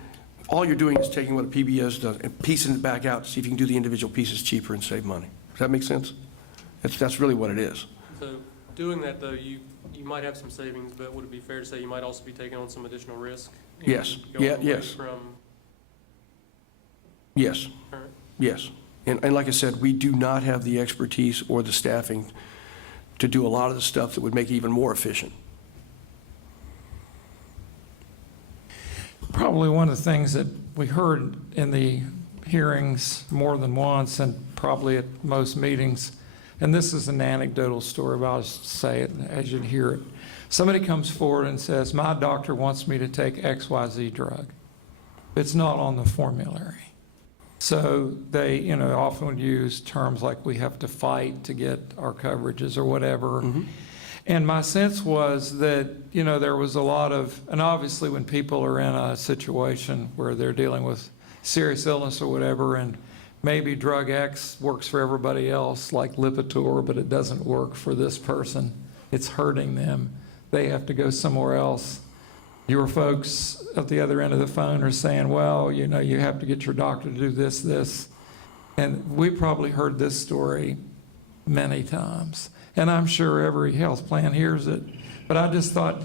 all you're doing is taking what a PBS does and piecing it back out to see if you can do the individual pieces cheaper and save money. Does that make sense? That's really what it is. So doing that, though, you might have some savings, but would it be fair to say you might also be taking on some additional risk? Yes. Going Yeah, away yes. from Yes, current? yes. And like I said, we do not have the expertise or the staffing to do a lot of the stuff that would make it even more efficient. Probably one of the things that we heard in the hearings more than once, and probably at most meetings, and this is an anecdotal story, but I'll just say it as you hear it. Somebody comes forward and says, my doctor wants me to take XYZ drug. It's not on the formulary. So they, often would use terms like we have to fight to get our coverages or whatever. Mm-hmm. And my sense was that, there was a lot of, and obviously when people are in a situation where they're dealing with serious illness or whatever, and maybe drug X works for everybody else, like Lipitor, but it doesn't work for this person. It's hurting them. They have to go somewhere else. Your folks at the other end of the phone are saying, well, you have to get your doctor to do this. And we probably heard this story many times. And I'm sure every health plan hears it. But I just thought,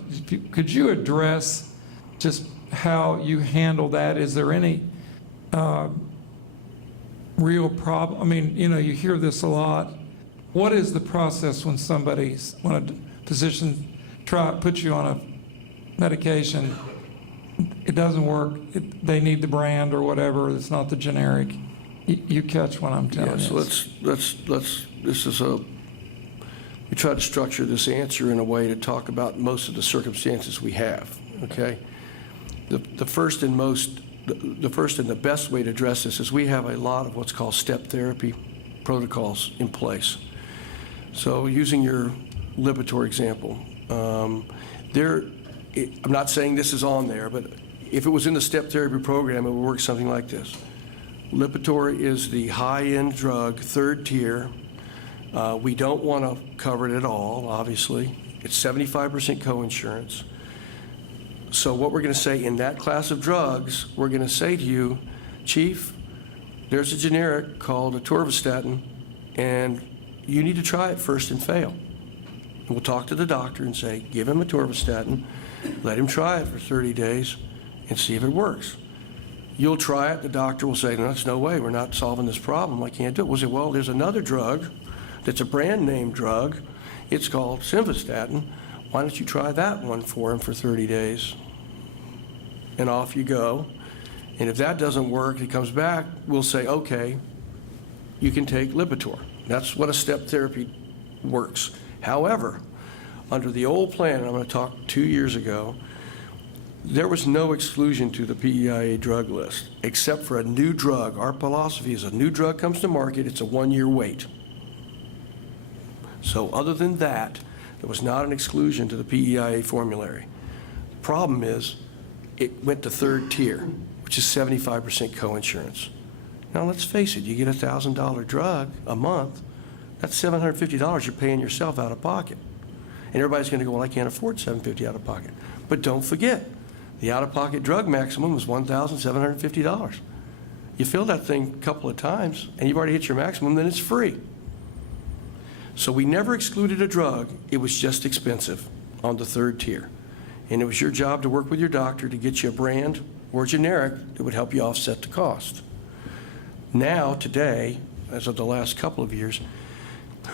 could you address just how you handle that? Is there any real problem? I mean, you hear this a lot. What is the process when a physician puts you on a medication, it doesn't work, they need the brand or whatever, it's not the generic. You catch what I'm telling you. So this is a we try to structure this answer in a way to talk about most of the circumstances we have, okay? The first and the best way to address this is we have a lot of what's called step therapy protocols in place. So using your Lipitor example, I'm not saying this is on there, but if it was in the step therapy program, it would work something like this. Lipitor is the high-end drug, third tier. We don't want to cover it at all, obviously. It's 75% coinsurance. So what we're going to say in that class of drugs, we're going to say to you, Chief, there's a generic called atorvastatin, and you need to try it first and fail. And we'll talk to the doctor and say, give him atorvastatin, let him try it for 30 days, and see if it works. You'll try it, the doctor will say, no, there's no way, we're not solving this problem, I can't do it. We'll say, well, there's another drug that's a brand name drug, it's called simvastatin, why don't you try that one for him for 30 days? And off you go. And if that doesn't work, he comes back, we'll say, okay, you can take Lipitor. That's what a step therapy works. However, under the old plan, I'm going to talk 2 years ago, there was no exclusion to the PEIA drug list, except for a new drug. Our philosophy is a new drug comes to market, it's a 1-year wait. So other than that, there was not an exclusion to the PEIA formulary. Problem is, it went to third tier, which is 75% coinsurance. Now, let's face it, you get a $1,000 drug a month, that's $750 you're paying yourself out of pocket. And everybody's going to go, well, I can't afford $750 out of pocket. But don't forget, the out-of-pocket drug maximum was $1,750. You fill that thing a couple of times, and you've already hit your maximum, then it's free. So we never excluded a drug, it was just expensive on the third tier. And it was your job to work with your doctor to get you a brand or generic that would help you offset the cost. Now, today, as of the last couple of years,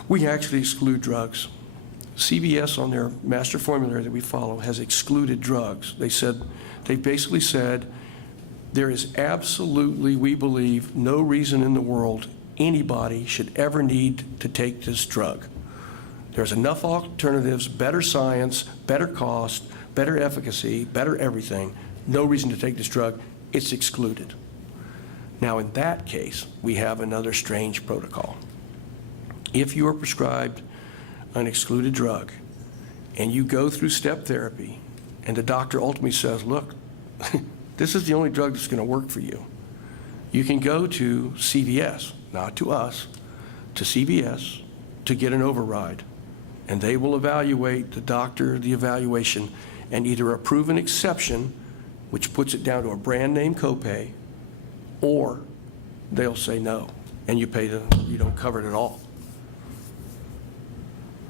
we actually exclude drugs. CVS on their master formulary that we follow has excluded drugs. They basically said, there is absolutely, we believe, no reason in the world anybody should ever need to take this drug. There's enough alternatives, better science, better cost, better efficacy, better everything. No reason to take this drug. It's excluded. Now, in that case, we have another strange protocol. If you are prescribed an excluded drug and you go through step therapy and the doctor ultimately says, look, this is the only drug that's going to work for you, you can go to CVS, not to us, to CVS to get an override. And they will evaluate, the doctor, the evaluation, and either approve an exception, which puts it down to a brand name copay, or they'll say no, and you don't cover it at all.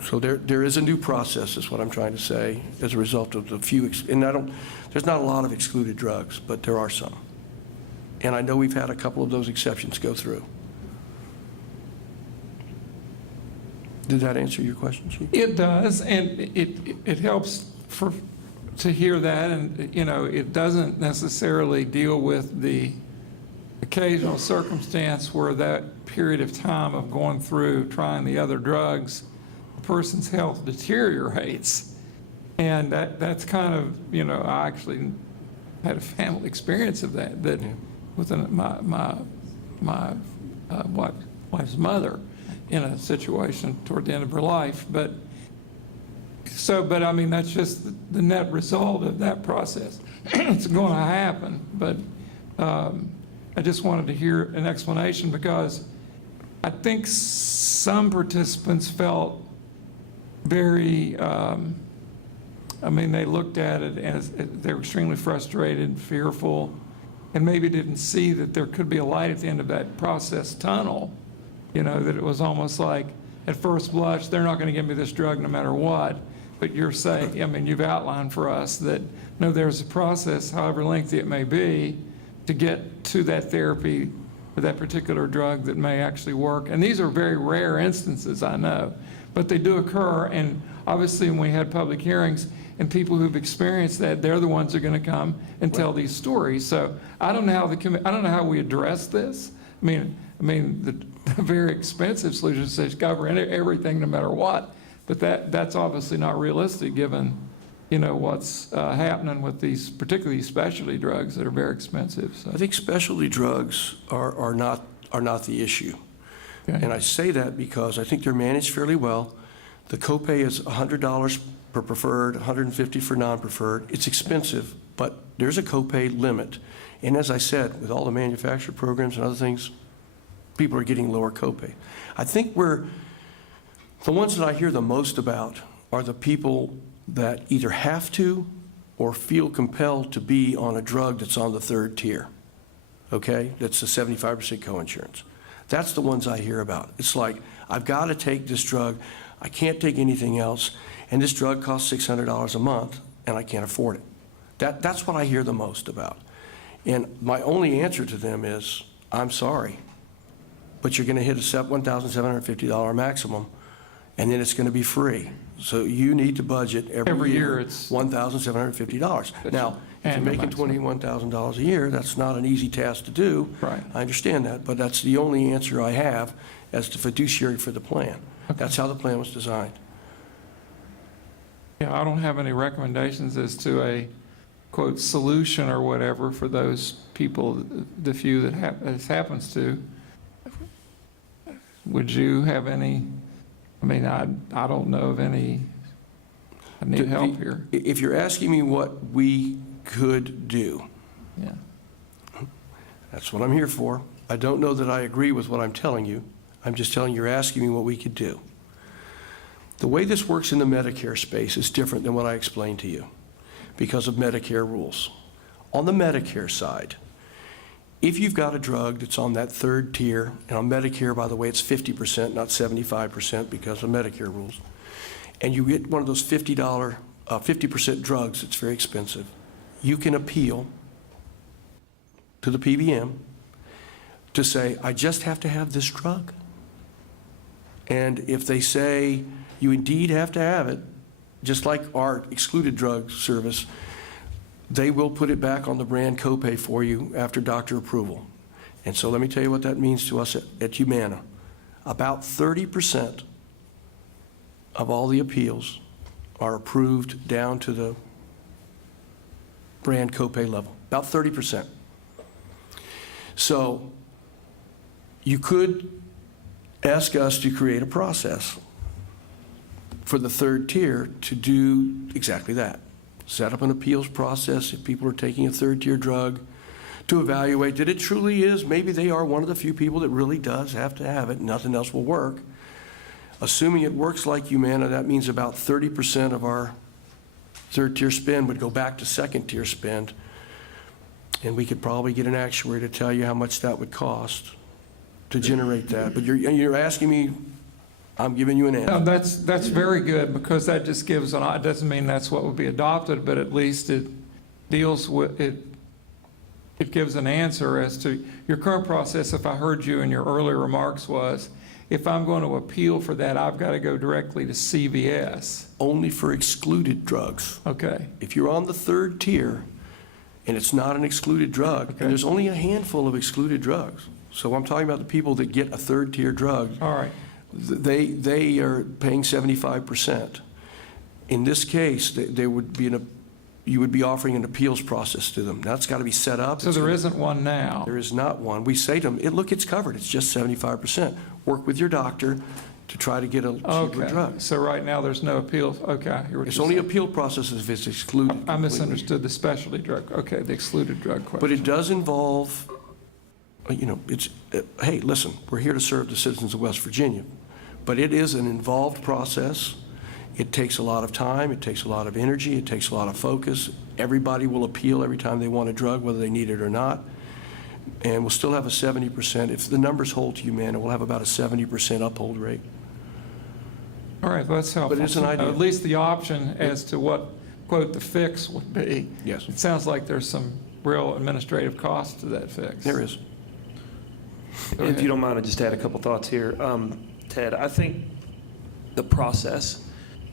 So there is a new process, is what I'm trying to say, as a result of the few, there's not a lot of excluded drugs, but there are some. And I know we've had a couple of those exceptions go through. Did that answer your question, Chief? It does, and it helps to hear that, and, it doesn't necessarily deal with the occasional circumstance where that period of time of going through trying the other drugs, the person's health deteriorates. And that's kind of, I actually had a family experience of that with my wife's mother in a situation toward the end of her life. But I mean, that's just the net result of that process. It's going to happen, but I just wanted to hear an explanation, because I think some participants felt very, they looked at it as they were extremely frustrated, fearful, and maybe didn't see that there could be a light at the end of that process tunnel. That it was almost like, at first blush, they're not going to give me this drug no matter what. But you're saying, you've outlined for us that, no, there's a process, however lengthy it may be, to get to that therapy or that particular drug that may actually work. And these are very rare instances, I know, but they do occur. And obviously, when we had public hearings and people who've experienced that, they're the ones who are going to come and tell these stories. So I don't know how we address this. The very expensive solution says cover everything no matter what. But that's obviously not realistic, given, you know, what's happening with these, particularly these specialty drugs that are very expensive, so. I think specialty drugs are not the issue. Okay. And I say that because I think they're managed fairly well. The copay is $100 per preferred, $150 for non-preferred. It's expensive, but there's a copay limit. And as I said, with all the manufacturer programs and other things, people are getting lower copay. I think the ones that I hear the most about are the people that either have to or feel compelled to be on a drug that's on the third tier, okay? That's the 75% coinsurance. That's the ones I hear about. It's like, I've got to take this drug, I can't take anything else, and this drug costs $600 a month, and I can't afford it. That's what I hear the most about. And my only answer to them is, I'm sorry, but you're going to hit a $1,750 maximum, and then it's going to be free. So you need to budget every year it's $1,750. Now, if you're annual making maximum. $21,000 a year, that's not an easy task to do. Right. I understand that, but that's the only answer I have as the fiduciary for the plan. That's how the plan was designed. Yeah, I don't have any recommendations as to a, quote, solution or whatever for those people, the few that this happens to. Would you have any, I mean, I don't know of any, I need help here. If you're asking me what we could do, Yeah. that's what I'm here for. I don't know that I agree with what I'm telling you. I'm just telling you, you're asking me what we could do. The way this works in the Medicare space is different than what I explained to you because of Medicare rules. On the Medicare side, if you've got a drug that's on that third tier, and on Medicare, by the way, it's 50%, not 75% because of Medicare rules, and you get one of those $50% drugs that's very expensive, you can appeal to the PBM to say, I just have to have this drug. And if they say you indeed have to have it, just like our excluded drug service, they will put it back on the brand copay for you after doctor approval. And so let me tell you what that means to us at Humana. About 30% of all the appeals are approved down to the brand copay level, about 30%. So you could ask us to create a process for the third tier to do exactly that. Set up an appeals process if people are taking a third tier drug to evaluate that it truly is, maybe they are one of the few people that really does have to have it, nothing else will work. Assuming it works like Humana, that means about 30% of our third tier spend would go back to second tier spend. And we could probably get an actuary to tell you how much that would cost to generate that. But you're asking me, I'm giving you an No, answer. that's very good, because that just gives it doesn't mean that's what would be adopted, but at least it deals with, it gives an answer as to your current process. If I heard you in your earlier remarks was, if I'm going to appeal for that, I've got to go directly to CVS. Only for excluded drugs. Okay. If you're on the third tier and it's not an excluded drug, Okay. and there's only a handful of excluded drugs. So I'm talking about the people that get a third tier drug. All right. They are paying 75%. In this case, they would be you would be offering an appeals process to them. That's got to be set up. So there isn't one now? There is not one. We say to them, look, it's covered. It's just 75%. Work with your doctor to try to get a cheaper Okay. drug. So right now, there's no appeal. Okay. I hear what It's you're only saying. appeal process if it's excluded. I completely. misunderstood the specialty drug. Okay, the excluded drug question. But it does involve, hey, listen, we're here to serve the citizens of West Virginia. But it is an involved process. It takes a lot of time, it takes a lot of energy, it takes a lot of focus. Everybody will appeal every time they want a drug, whether they need it or not. And we'll still have a 70%. If the numbers hold to Humana, we'll have about a 70% uphold rate. All right, well, that's helpful. But it's an idea. At least the option as to what, quote, the fix would be. Yes. It sounds like there's some real administrative cost to that fix. There is. Go If ahead. you don't mind, I'll just add a couple thoughts here. Ted, I think the process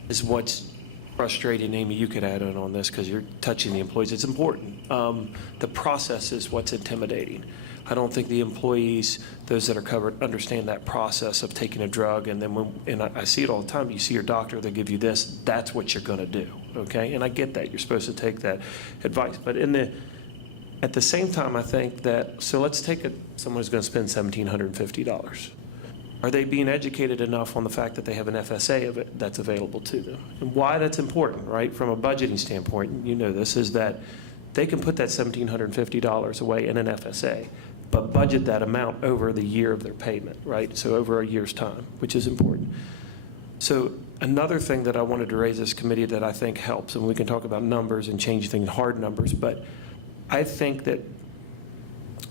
is what's frustrating, Amy, you could add on this because you're touching the employees. It's important. The process is what's intimidating. I don't think the employees, those that are covered, understand that process of taking a drug. And then I see it all the time. You see your doctor, they give you this. That's what you're going to do. Okay, and I get that. You're supposed to take that advice. But at the same time, I think that, so let's take someone who's going to spend $1,750. Are they being educated enough on the fact that they have an FSA that's available to them? And why that's important, right, from a budgeting standpoint, you know this, is that they can put that $1,750 away in an FSA, but budget that amount over the year of their payment, right? So over a year's time, which is important. So another thing that I wanted to raise this committee that I think helps, and we can talk about numbers and change things, hard numbers, but I think that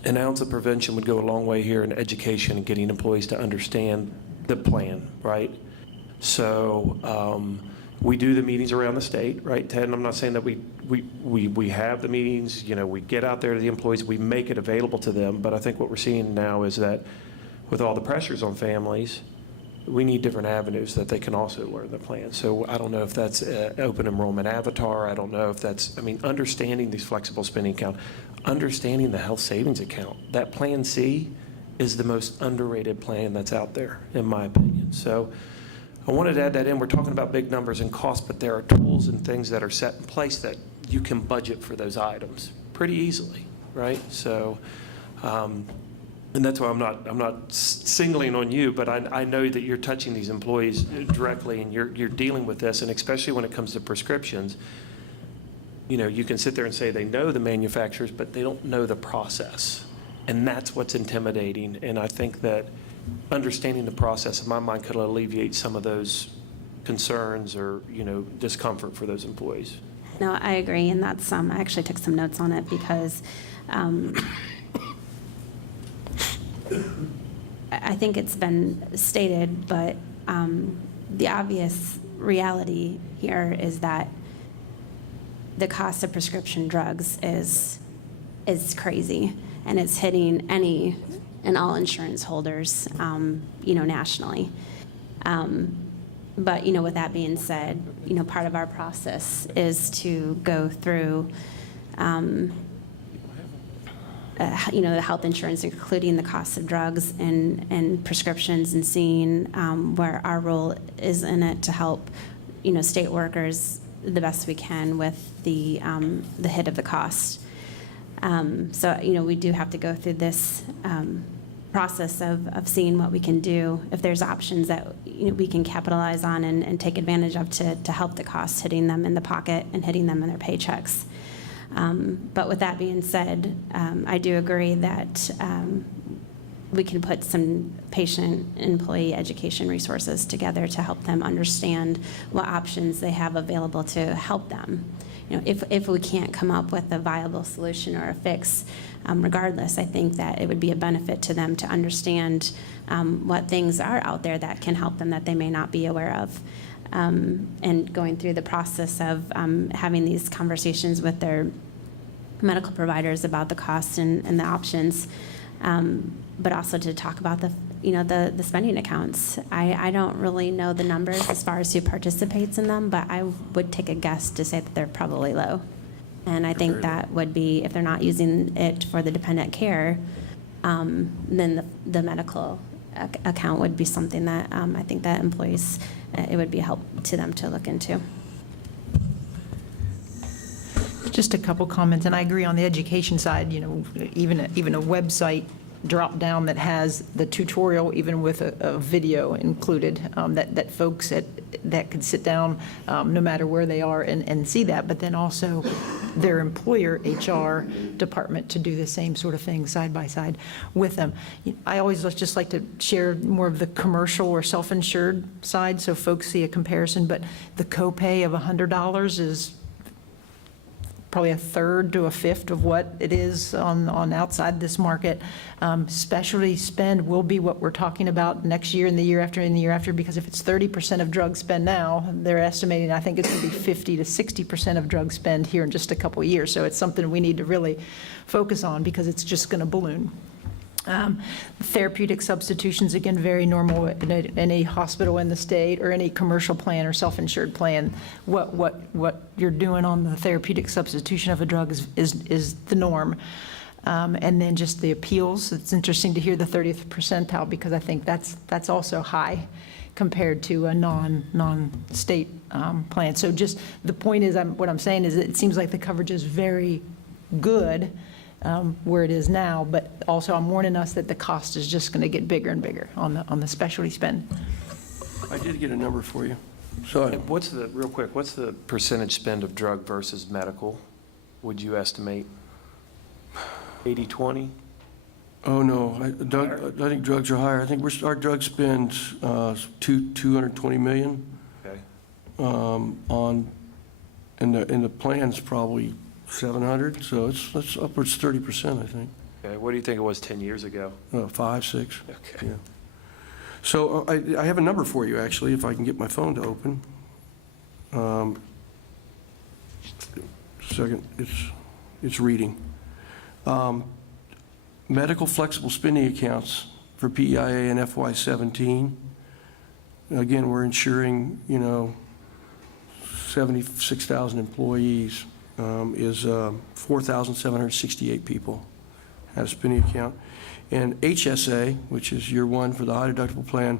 an ounce of prevention would go a long way here in education and getting employees to understand the plan, right? So we do the meetings around the state, right, Ted? And I'm not saying that we have the meetings, you know, we get out there to the employees, we make it available to them. But I think what we're seeing now is that with all the pressures on families, we need different avenues that they can also learn the plan. So I don't know if that's open enrollment avatar. I don't know if that's, I mean, understanding these flexible spending account, understanding the health savings account. That Plan C is the most underrated plan that's out there, in my opinion. So I wanted to add that in. We're talking about big numbers and costs, but there are tools and things that are set in place that you can budget for those items pretty easily, right? So, and that's why I'm not singling on you, but I know that you're touching these employees directly, and you're dealing with this, and especially when it comes to prescriptions. You know, you can sit there and say they know the manufacturers, but they don't know the process, and that's what's intimidating. And I think that understanding the process, in my mind, could alleviate some of those concerns or, you know, discomfort for those employees. No, I agree, and that's, I actually took some notes on it because I think it's been stated, but the obvious reality here is that the cost of prescription drugs is crazy, and it's hitting any and all insurance holders, you know, nationally. But, you know, with that being said, you know, part of our process is to go through, you know, the health insurance, including the cost of drugs and prescriptions, and seeing where our role is in it to help, you know, state workers the best we can with the hit of the cost. So, you know, we do have to go through this process of seeing what we can do, if there's options that, you know, we can capitalize on and take advantage of to help the costs hitting them in the pocket and hitting them in their paychecks. But with that being said, I do agree that we can put some patient-employee education resources together to help them understand what options they have available to help them. You know, if we can't come up with a viable solution or a fix, regardless, I think that it would be a benefit to them to understand what things are out there that can help them that they may not be aware of. And going through the process of having these conversations with their medical providers about the costs and the options, but also to talk about the spending accounts. I don't really know the numbers as far as who participates in them, but I would take a guess to say that they're probably low. And I think that would be, if they're not using it for the dependent care, then the medical account would be something that I think that employees, it would be a help to them to look into. Just a couple comments, and I agree on the education side, you know, even a website drop down that has the tutorial, even with a video included, that folks that could sit down no matter where they are and see that, but then also their employer HR department to do the same sort of thing side by side with them. I always just like to share more of the commercial or self-insured side so folks see a comparison, but the copay of $100 is probably a third to a fifth of what it is on outside this market. Specialty spend will be what we're talking about next year and the year after and the year after, because if it's 30% of drug spend now, they're estimating, I think it's going to be 50 to 60% of drug spend here in just a couple of years. So it's something we need to really focus on because it's just going to balloon. Therapeutic substitutions, again, very normal in any hospital in the state or any commercial plan or self-insured plan. What you're doing on the therapeutic substitution of a drug is the norm. And then just the appeals, it's interesting to hear the 30th percentile because I think that's also high compared to a non-state plan. So just the point is, what I'm saying is it seems like the coverage is very good where it is now, but also I'm warning us that the cost is just going to get bigger and bigger on the specialty spend. I did get a number for you. So And real quick, what's the percentage spend of drug versus medical, would you estimate? 80/20? Oh, no, I think drugs are higher. I think our drug spend $220 million Okay. and the plan's probably 700, so it's upwards 30%, I think. Okay, what do you think it was 10 years ago? 5, 6. Okay. Yeah. So I have a number for you, actually, if I can get my phone to open. Second, it's reading. Medical flexible spending accounts for PEIA and FY17. Again, we're insuring, 76,000 employees, is 4,768 people have a spending account. And HSA, which is year one for the high deductible plan,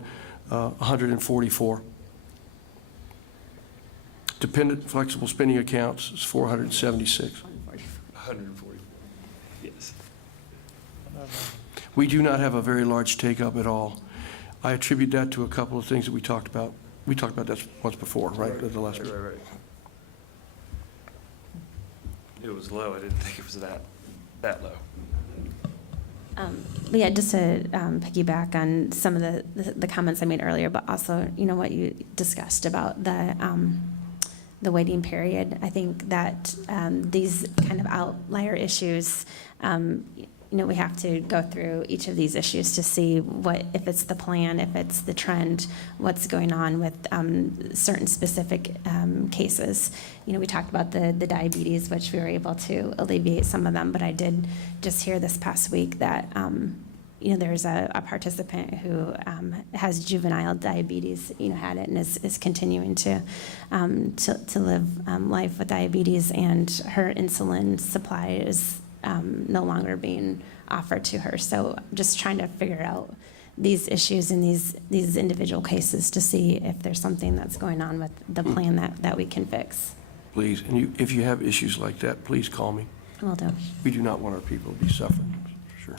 144. Dependent flexible spending accounts is 476. 140. Yes. We do not have a very large take-up at all. I attribute that to a couple of things that we talked about. We talked about that once before, right? At the last. Right. It was low. I didn't think it was that low. Yeah, just to piggyback on some of the comments I made earlier, but also, what you discussed about the waiting period. I think that these kind of outlier issues, we have to go through each of these issues to see if it's the plan, if it's the trend, what's going on with certain specific cases. We talked about the diabetes, which we were able to alleviate some of them, but I did just hear this past week that there's a participant who has juvenile diabetes, had it and is continuing to live life with diabetes, and her insulin supply is no longer being offered to her. So just trying to figure out these issues in these individual cases to see if there's something that's going on with the plan that we can fix. Please, and if you have issues like that, please call me. Will do. We do not want our people to be suffering, for sure.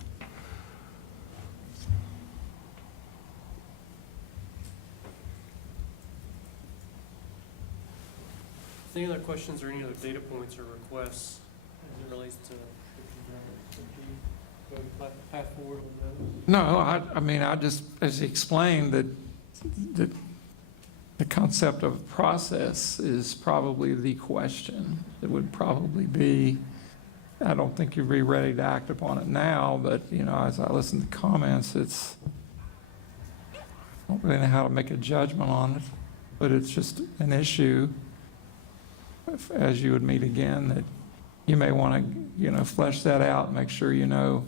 Any other questions or any other data points or requests as it relates to the path forward on those? No, I mean, I just, as he explained, that the concept of process is probably the question. It would probably be, I don't think you'd be ready to act upon it now, but, as I listen to comments, I don't really know how to make a judgment on it, but it's just an issue, as you would meet again, that you may want to, flesh that out, make sure you know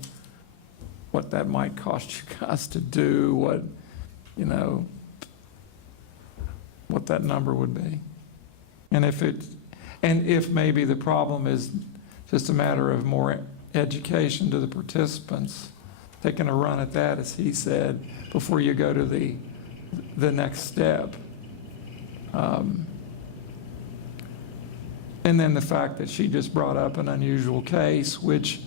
what that might cost you guys to do, what that number would be. And if maybe the problem is just a matter of more education to the participants, taking a run at that, as he said, before you go to the next step. And then the fact that she just brought up an unusual case, which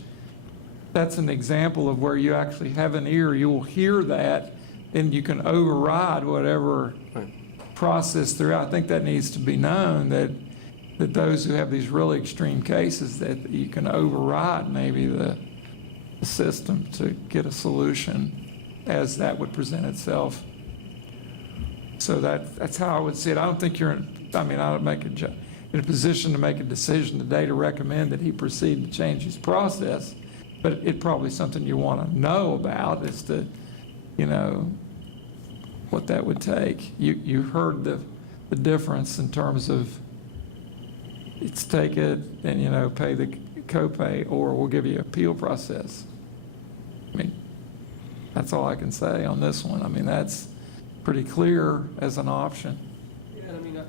that's an example of where you actually have an ear, you will hear that, and you can override whatever process through. I think that needs to be known, that those who have these really extreme cases, that you can override maybe the system to get a solution as that would present itself. So that's how I would see it. I don't think I don't make in a position to make a decision today to recommend that he proceed to change his process, but it's probably something you want to know about as to, what that would take. You heard the difference in terms of it's take it and, pay the copay, or we'll give you an appeal process. I mean, That's all I can say on this one. I mean, that's pretty clear as an option. Yeah, and I mean,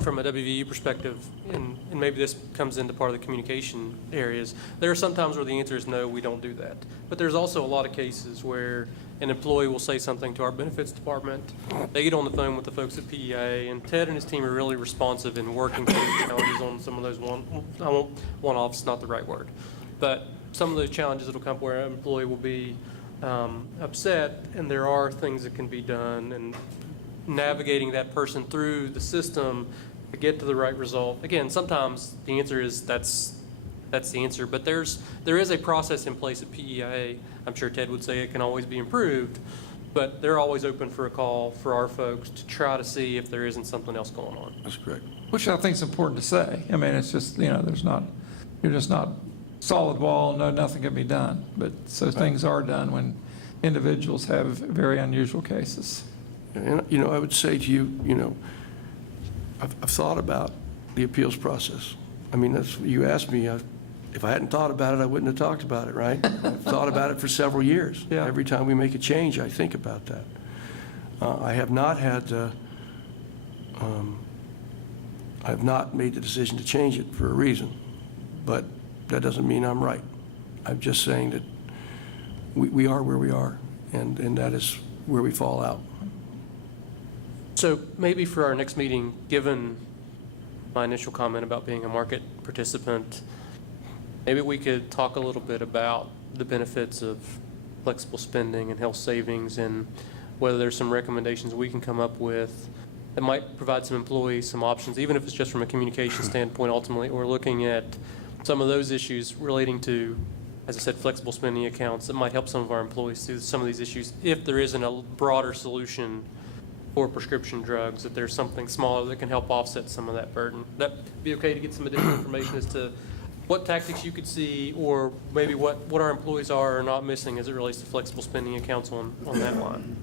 from a WVU perspective, and maybe this comes into part of the communication areas, there are some times where the answer is no, we don't do that. But there's also a lot of cases where an employee will say something to our benefits department, they get on the phone with the folks at PEA, and Ted and his team are really responsive in working through the challenges on some of those one-offs, not the right word. But some of those challenges that'll come where an employee will be upset, and there are things that can be done, and navigating that person through the system to get to the right result. Again, sometimes the answer is that's the answer, but there is a process in place at PEIA. I'm sure Ted would say it can always be improved, but they're always open for a call for our folks to try to see if there isn't something else going on. That's correct. Which I think is important to say. I mean, it's just, you're just not solid wall, no, nothing can be done. But, so things are done when individuals have very unusual cases. And, I would say to you, I've thought about the appeals process. I mean, you asked me, if I hadn't thought about it, I wouldn't have talked about it, right? I've thought about it for several years. Yeah. Every time we make a change, I think about that. I have not made the decision to change it for a reason, but that doesn't mean I'm right. I'm just saying that we are where we are, and that is where we fall out. So maybe for our next meeting, given my initial comment about being a market participant, maybe we could talk a little bit about the benefits of flexible spending and health savings, and whether there's some recommendations we can come up with that might provide some employees some options, even if it's just from a communication standpoint. Ultimately, we're looking at some of those issues relating to, as I said, flexible spending accounts that might help some of our employees through some of these issues if there isn't a broader solution for prescription drugs, that there's something smaller that can help offset some of that burden. That'd be okay to get some additional information as to what tactics you could see, or maybe what our employees are or not missing as it relates to flexible spending accounts on that line.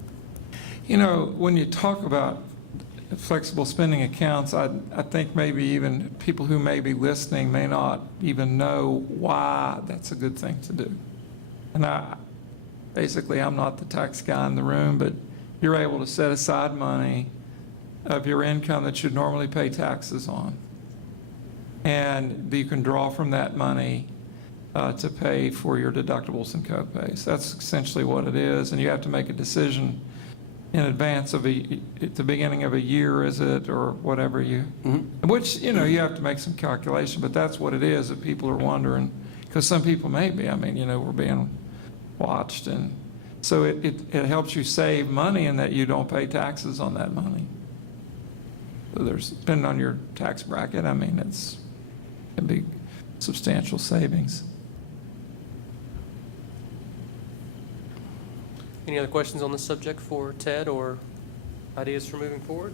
When you talk about flexible spending accounts, I think maybe even people who may be listening may not even know why that's a good thing to do. And I'm not the tax guy in the room, but you're able to set aside money of your income that you'd normally pay taxes on. And you can draw from that money to pay for your deductibles and copays. That's essentially what it is. And you have to make a decision in advance of at the beginning of a year, is it, or whatever which, you have to make some calculation, but that's what it is that people are wondering, because some people may be. I mean, we're being watched, and so it helps you save money in that you don't pay taxes on that money. So depending on your tax bracket, I mean, it can be substantial savings. Any other questions on this subject for Ted, or ideas for moving forward?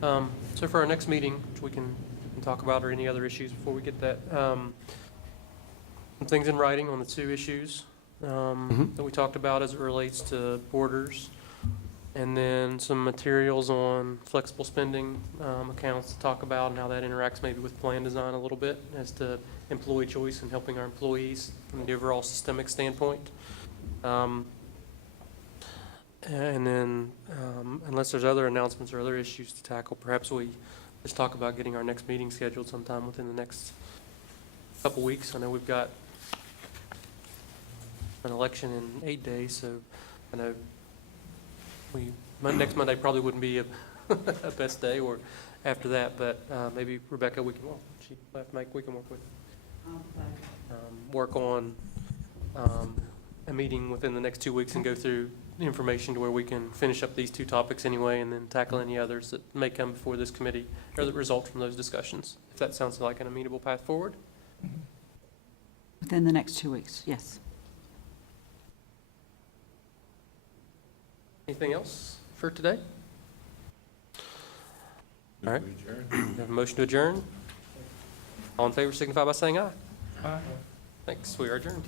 So for our next meeting, which we can talk about, or any other issues before we get that, some things in writing on the two issues that we talked about as it relates to borders, and then some materials on flexible spending accounts to talk about and how that interacts maybe with plan design a little bit as to employee choice and helping our employees from the overall systemic standpoint. And then, unless there's other announcements or other issues to tackle, perhaps we just talk about getting our next meeting scheduled sometime within the next couple weeks. I know we've got an election in 8 days, so I know next Monday probably wouldn't be a best day, or after that, but maybe Rebecca, we can work with, work on a meeting within the next 2 weeks and go through the information to where we can finish up these two topics anyway, and then tackle any others that may come before this committee or that result from those discussions, if that sounds like an amenable path forward. Within the next 2 weeks, yes. Anything else for today? All right. We have a motion to adjourn. All in favor signify by saying aye. Aye. Thanks. We are adjourned.